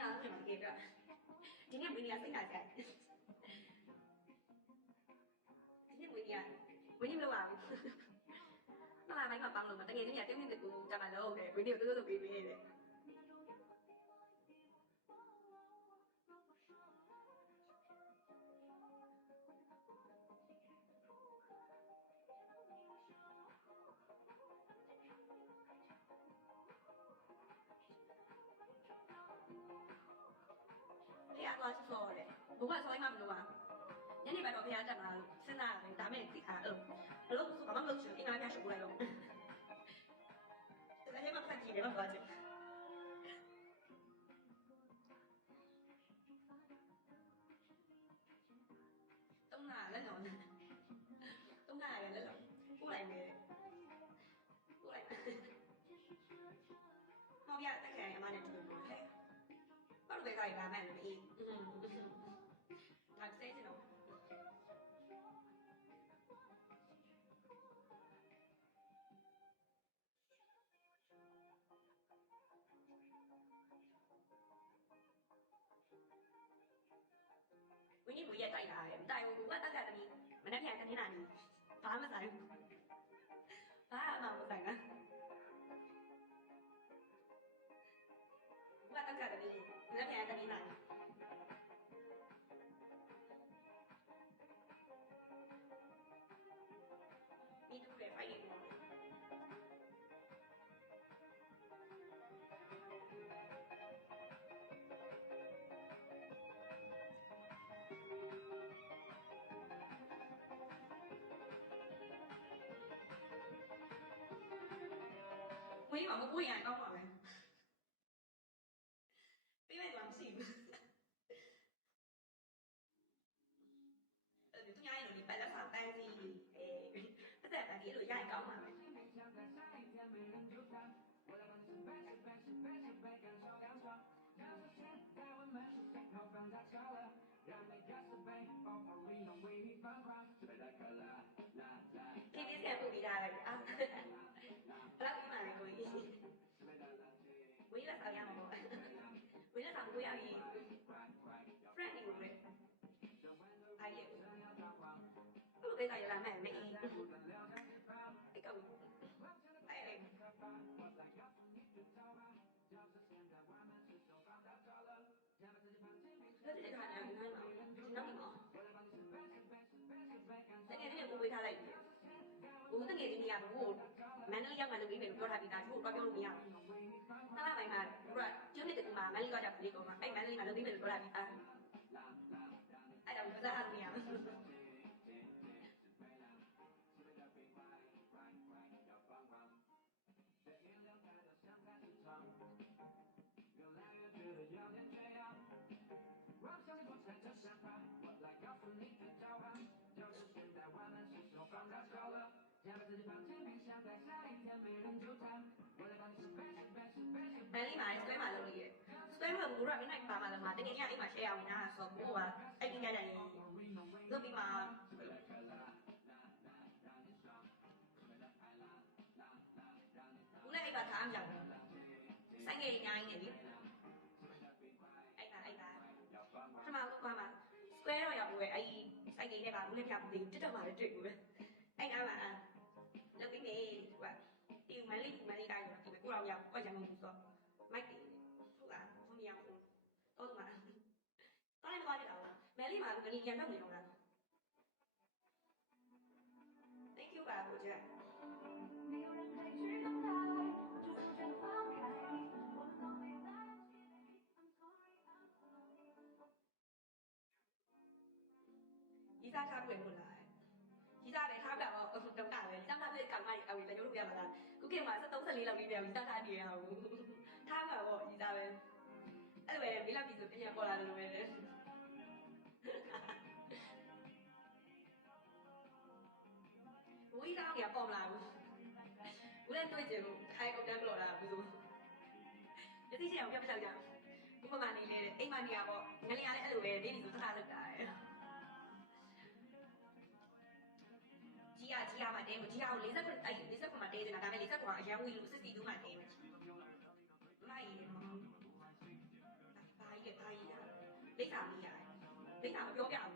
များလုံးနေမှာတကယ်ပြဒီနေ့မင်းကြီးကစိတ်လာကြတယ်ဒီနေ့မင်းကြီးကဝင်းကြီးမလုပ်ပါဘူးမလာမိုင်းမှာပေါင်းလို့မတကယ်ကြီးကတင်းတင်းတူကြမှာလို့ပဲဝင်းကြီးကိုတိုးတိုးပေးနေတယ်ဖះသွားဆော်တယ်ဘုကဆော်မှမလို့ပါညနေပိုင်းတော့ဖះတက်မှာလို့စဉ်းစားရတယ်ဒါမဲ့သိထားဘလို့ဆိုဘာမှမလုပ်ချင်အင်္ဂါဖះရှုပ်လိုက်တော့ဒါလည်းမဖတ်ကြည့်တယ်မဟုတ်ဘူးတုံးလာလက်လုံးတုံးလာရလက်လုံးပို့လိုက်မယ်ပို့လိုက်ဟောပြတက်ခံအမနဲ့တူလို့ဟဲ့ဘာလို့ပဲကြိုက်ပါမှန်းလို့အေးဒါစိတ်စနော်ဝင်းကြီးကိုရက်တိုက်လာတယ်တိုင်ကိုကတက်ကတည်းမနေ့ပြန်တနေ့လာနေဘာမှမဆိုင်ဘူးဘာမှမဆိုင်လားကတက်ကတည်းမနေ့ပြန်တနေ့လာနေမိတူပဲဖိုင်နေတယ်ဝင်းမှာမပွင့်ရကောင်းပါမယ်ပေးလိုက်တော့မရှိဘူးသူများရဲ့လူတွေပတ်လက်ဆောင်ပန်းစီပတ်သက်ပန်းစီအဲ့လိုရရင်ကောင်းပါမယ်ဒီနေ့ဆက်ပို့ပြီးသားပဲအာဘယ်လောက်မှလဲကိုကြီးဝေးလာဆောင်ရမှာပေါ့ဝေးလာဆောင်ကိုရပြီ friend တွေကိုပဲအားရဘူးဘယ်လိုပဲကြရလာမယ်မေးအဲ့ကောင်အဲ့လေ这个看起来很难嘛，能吗？တကယ်တည်းကိုဝေးထားလိုက်ပြီ။ဘုံတကယ်ကြီးနေရဘူး။မန္တလေးရောက်မှလည်းပြီးမယ်ပြောထားပြီးသားသူ့ကိုတော့ပြောလို့မရဘူး။တလားပိုင်းမှာသူကကျွန်းနေတူမှာမန္တလေးကကြောက်ပြီးတော့မှအဲ့မန္တလေးမှာလုပ်ပြီးမယ်ပြောထားပြီးသား။အဲ့ဒါကိုစားရမရဘူး။မလေးမှာဆွဲမှာလုပ်နေတယ်ဆွဲမှာဘူးရမင်းနိုင်ပါမှာလည်းမှာတကယ်ကြီးအိမ်မှာ share ဝင်တာဆိုတော့ကအဲ့ဒီကြတယ်လုပ်ပြီးမှဦးလည်းအိမ်ပါထားအောင်ကြောက်ဆိုင်ငယ်ညာကြီးနေပြီအဲ့ဒါပထမဆုံးကမှ square တော့ရောက်ဘူးပဲအဲ့ဒီဆိုင်ငယ်နဲ့ပါဦးလည်းပြဘူးလေတက်တော့မှလည်းတွေ့ဘူးပဲအဲ့ဒါမှလုပ်ပြီးနေသူကတီမန်လေးတိုင်းတော့ဒီကိုတော့ရောက်ကိုရံနေဆိုတော့မိုက်တယ်ဟုတ်လားဘုံရအောင်တော့မှတော့လည်းမသွားကြတော့မယ်လေးမှာငလီရံတော့နေတော့လား Thank you ပါကိုကျဒီစားထားတွေ့လို့လားဒီစားလည်းထားပြတော့တုံးတာပဲစားထားပြကောင်မကြီးအဝေးလည်းရုပ်ပြပါလားခုခေတ်မှာ73-74လောက်လေးပြပြီးစားထားနေရအောင်ထားမှာပေါ့ဒီစားပဲအဲ့လိုပဲမိလောက်ပြီဆိုပြန်ပေါ်လာလို့ပဲဝီးသားကပေါ်လာဘူးဦးလည်းတွေ့ကြဘူးခိုင်အောင်တက်လို့လားဘူးဆိုယသိချင်အောင်ပြတ်ပြောက်ကြဒီမှာနေလေအိမ်မနေရပေါ့ငလျာလည်းအဲ့လိုပဲနေပြီဆိုတခါလောက်တာကြီးရမှာတဲကိုကြီးရကို40မှာတဲနေတာဒါပေမဲ့40ကအရန်ဝီလို့60တူးမှာတဲမယ်မိုက်ရဘာ လိမ့်စာမိရတယ်လိမ့်စာမပြောပြဘူး